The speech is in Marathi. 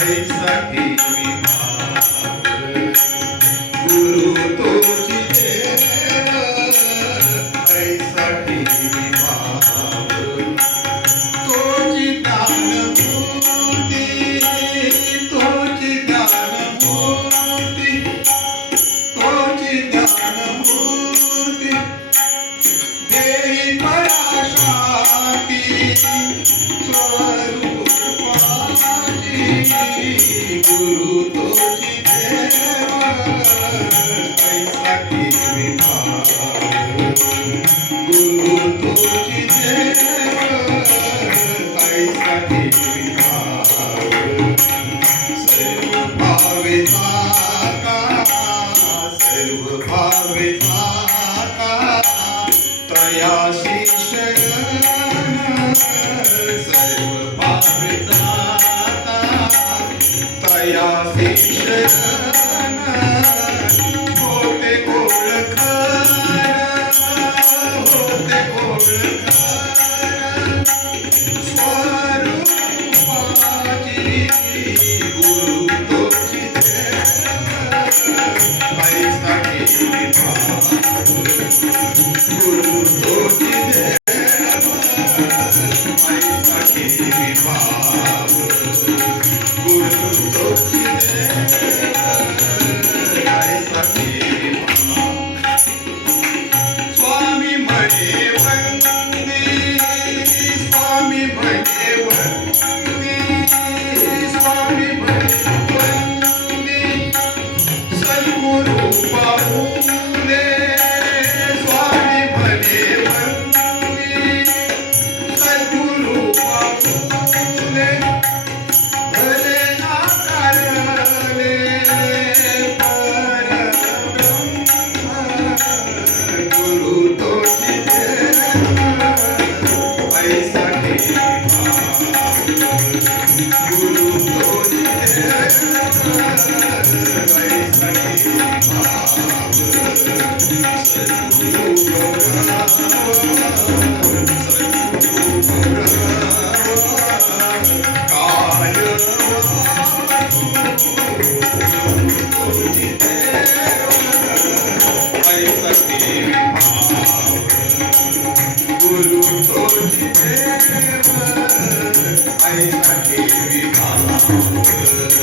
ऐसाठी विभावर गुरु तोची देव ऐसाठी विभावर तोची ज्ञानमूर्ती तोची ज्ञानमूर्ती तोची ज्ञानमूर्ती देही पराशाती स्वरूपाची गुरु तोची देव ऐसाठी विभावर गुरु तोची देव ऐसाठी विभावर सर्व भावे साका सर्व भावे साका तयाशी शरण सर्व भावे साका तयाशी शरण होते ओळखण होते ओळखण स्वरूपाची गुरु तोची देव ऐसाठी विभावर गुरु तोची देव ऐसाठी विभावर गुरु तोची देव ऐसाठी विभावर स्वामी म्हणे वंदी स्वामी म्हणे वंदी स्वामी म्हणे वंदी सद्गुरु पाहुले स्वामी म्हणे वंदी सद्गुरु पाहुले भले आकारले परब्रह्म गुरु तोची देव ऐसाठी विभावर गुरु तोची देव ऐसाठी विभावर सद्गुरु काय तोची देव ऐसाठी विभावर गुरु तोची देव ऐसाठी विभावर